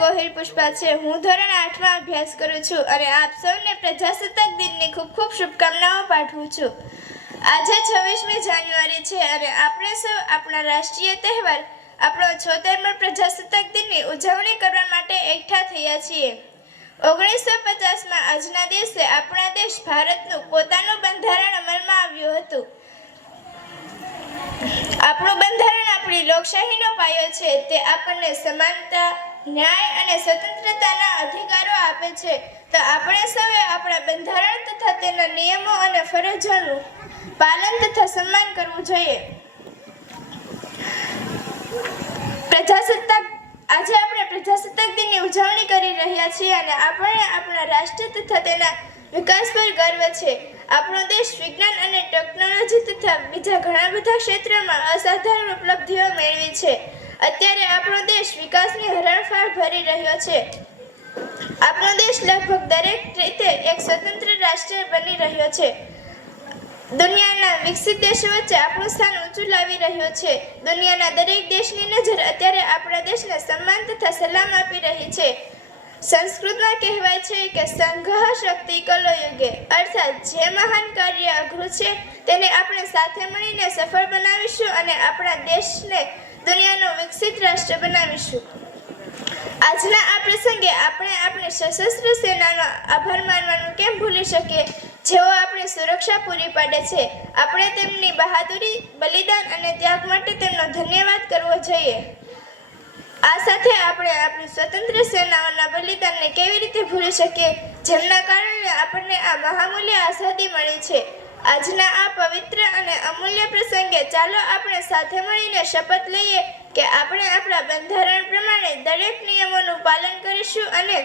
ગોહિલ પુષ્પા છે। હું ધોરણ 8માં અભ્યાસ કરું છું અને આપ સૌને પ્રજાસત્તાક દિનની ખૂબ ખૂબ શુભકામનાઓ પાઠવું છું। આજે 26મી જાન્યુઆરી છે અને આપણે સૌ આપણા રાષ્ટ્રીય તહેવાર આપણો 76મા પ્રજાસત્તાક દિનની ઉજવણી કરવા માટે એકઠા થયા છીએ। 1950માં આજના દિવસે આપણા દેશ ભારતનું પોતાનું બંધારણ અમલમાં આવ્યું હતું। આપણું બંધારણ આપણી લોકશાહીનો પાયો છે। તે આપણને સમાનતા, ન્યાય અને સ્વતંત્રતાના અધિકારો આપે છે। તો આપણે સૌએ આપણા બંધારણ તથા તેના નિયમો અને ફરજોનું પાલન તથા સન્માન કરવું જોઈએ। આજે આપણે પ્રજાસત્તાક દિનની ઉજવણી કરી રહ્યા છીએ અને આપણે આપણા રાષ્ટ્ર તથા તેના વિકાસ પર ગર્વ છે। આપણો દેશ વિજ્ઞાન અને ટેકનોલોજી તથા બીજા ઘણા બધા ક્ષેત્રોમાં અસાધારણ ઉપલબ્ધિઓ મેળવી છે। અત્યારે આપણો દેશ વિકાસની હરણફાળ ભરી રહ્યો છે। આપણો દેશ લગભગ દરેક રીતે એક સ્વતંત્ર રાષ્ટ્ર બની રહ્યો છે। દુનિયાના વિકસિત દેશો વચ્ચે આપણું સ્થાન ઊંચું લાવી રહ્યો છે। દુનિયાના દરેક દેશની નજર અત્યારે આપણા દેશને સન્માન તથા સલામ આપી રહી છે। સંસ્કૃતમાં કહેવાય છે કે સંઘઃ શક્તિ કલયુગે, અર્થાત જે મહાન કાર્ય અઘરું છે તેને આપણે સાથે મળીને સફળ બનાવીશું અને આપણા દેશને દુનિયાનો વિકસિત રાષ્ટ્ર બનાવીશું। આજના આ પ્રસંગે આપણે આપણી સશસ્ત્ર સેનાનો આભાર માનવાનું કેમ ભૂલી શકીએ, જેઓ આપણી સુરક્ષા પૂરી પાડે છે। આપણે તેમની બહાદુરી, બલિદાન અને ત્યાગ માટે તેમનો ધન્યવાદ કરવો જોઈએ। આ સાથે આપણે આપણી સ્વતંત્ર સેનાઓના બલિદાનને કેવી રીતે ભૂલી શકીએ, જેમના કારણે આપણને આ મહામૂલ્ય આઝાદી મળી છે। આજના આ પવિત્ર અને અમૂલ્ય પ્રસંગે ચાલો આપણે સાથે મળીને શપથ લઈએ કે આપણે આપણા બંધારણ પ્રમાણે દરેક નિયમોનું પાલન કરીશું અને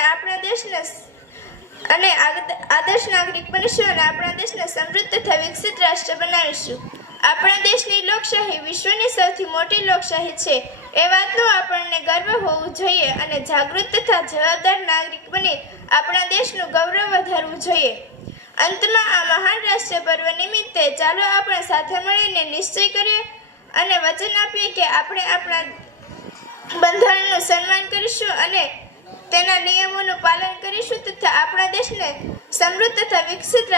આપણા દેશને આદર્શ નાગરિક બનીશું અને આપણા દેશને સમૃદ્ધ તથા વિકસિત રાષ્ટ્ર બનાવીશું। આપણા દેશની લોકશાહી વિશ્વની સૌથી મોટી લોકશાહી છે। એ વાતનું આપણને ગર્વ હોવું જોઈએ અને જાગૃત તથા જવાબદાર નાગરિક બની આપણા દેશનું ગૌરવ વધારવું જોઈએ। અંતમાં આ મહાન રાષ્ટ્રીય પર્વ નિમિત્તે ચાલો આપણે સાથે મળીને નિશ્ચય કરીએ અને વચન આપીએ કે આપણે આપણા બંધારણનું સન્માન કરીશું અને તેના નિયમોનું પાલન કરીશું તથા આપણા દેશને સમૃદ્ધ તથા વિકસિત